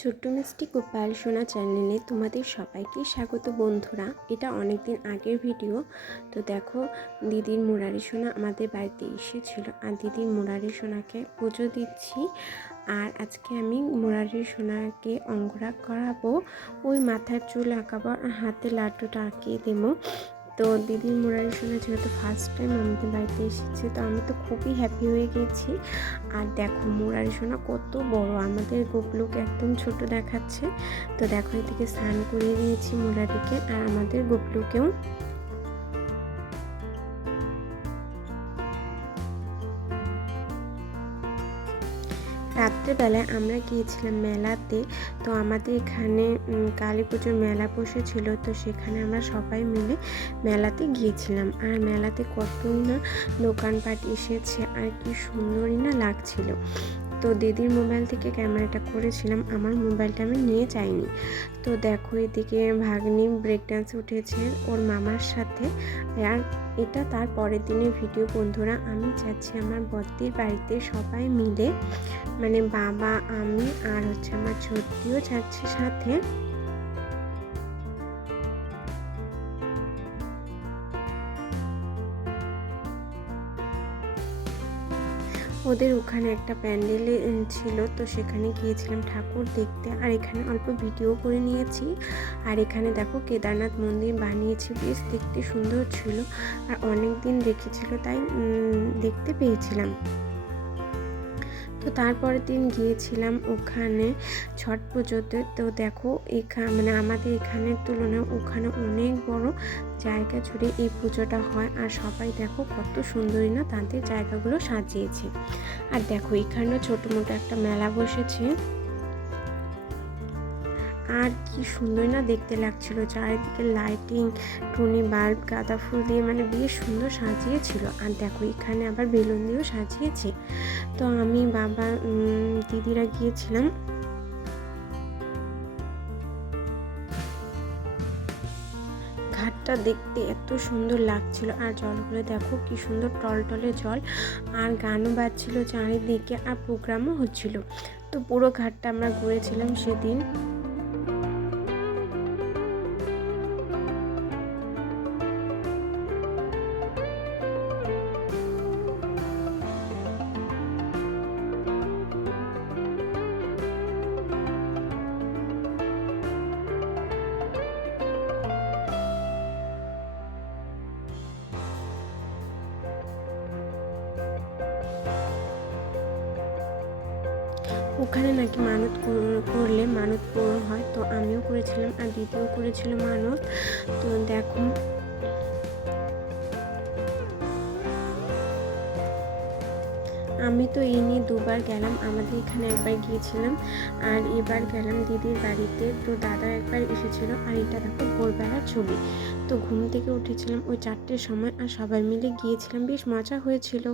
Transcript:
ছোট্ট মিষ্টি গোপাল সোনা চ্যানেলে তোমাদের সবাইকে স্বাগত বন্ধুরা। এটা অনেক দিন আগের ভিডিও। তো দেখো, দিদির মুরারি সোনা আমাদের বাড়িতে এসেছিল আর দিদির মুরারি সোনাকে পুজো দিচ্ছি। আর আজকে আমি মুরারি সোনাকে অঙ্গরাগ করাবো, ওই মাথার চুল আঁকাবো আর হাতে লাড্ডুটা আঁকিয়ে দেবো। তো দিদির মুরারি সোনা যেহেতু ফার্স্ট টাইম আমাদের বাড়িতে এসেছে, তো আমি তো খুবই হ্যাপি হয়ে গেছি। আর দেখো মুরারি সোনা কত বড়, আমাদের গোপলুকে একদম ছোট দেখাচ্ছে। তো দেখো, এদিকে স্নান করিয়ে দিয়েছি মুরারিকে আর আমাদের গোপলুকেও। রাত্রেবেলায় আমরা গিয়েছিলাম মেলাতে। তো আমাদের এখানে কালী পুজোর মেলা বসেছিল, তো সেখানে আমরা সবাই মিলে মেলাতে গিয়েছিলাম। আর মেলাতে কতই না দোকানপাট এসেছে আর কি সুন্দরই না লাগছিল। তো দিদির মোবাইল থেকে ক্যামেরাটা করেছিলাম, আমার মোবাইলটা আমি নিয়ে যাইনি। তো দেখো, এদিকে ভাগ্নি ব্রেক ডান্সে উঠেছে ওর মামার সাথে। আর এটা তার পরের দিনের ভিডিও বন্ধুরা। আমি যাচ্ছি আমার বদ্দির বাড়িতে সবাই মিলে, মানে বাবা, আমি আর আমার ছোট্টিও যাচ্ছে সাথে। ওদের ওখানে একটা প্যান্ডেলে ছিল, তো সেখানে গিয়েছিলাম ঠাকুর দেখতে। আর এখানে অল্প ভিডিও করে নিয়েছি। আর এখানে দেখো কেদারনাথ মন্দির বানিয়েছি, বেশ দেখতে সুন্দর ছিল। আর অনেক দিন রেখেছিল, তাই দেখতে পেয়েছিলাম। তো তারপরের দিন গিয়েছিলাম ওখানে ছট পুজোতে। তো দেখো, মানে আমাদের এখানের তুলনায় ওখানে অনেক বড় জায়গা জুড়ে এই পুজোটা হয়। আর সবাই দেখো কত সুন্দরই না তাদের জায়গাগুলো সাজিয়েছে। আর দেখো, এখানেও ছোটো মোটো একটা মেলা বসেছে। আর কি সুন্দর না দেখতে লাগছিল, চারিদিকে লাইটিং, টুনি বাল্ব, গাঁদা ফুল দিয়ে মানে বেশ সুন্দর সাজিয়েছিল। আর দেখো, এখানে আবার বেলুন দিয়েও সাজিয়েছে। তো আমি, বাবা, দিদিরা গিয়েছিলাম। ঘাটটা দেখতে এত সুন্দর লাগছিল। আর জলগুলো দেখো কি সুন্দর টলটলে জল। আর গানও বাজছিল চারিদিকে আর প্রোগ্রামও হচ্ছিল। তো পুরো ঘাটটা আমরা ঘুরেছিলাম সেদিন। ওখানে নাকি মানত করলে মানত পূরণ হয়। তো আমিও করেছিলাম আর দিদিও করেছিল মানত। তো দেখো, আমি তো এই নিয়ে দুবার গেলাম। আমাদের এখানে একবার গিয়েছিলাম আর এবার গেলাম দিদির বাড়িতে। তো দাদা একবার এসেছিল। আর এটা দেখো ভোরবেলার ছবি। তো ঘুম থেকে উঠেছিলাম ওই 4টের সময় আর সবাই মিলে গিয়েছিলাম, বেশ মজা হয়েছিল।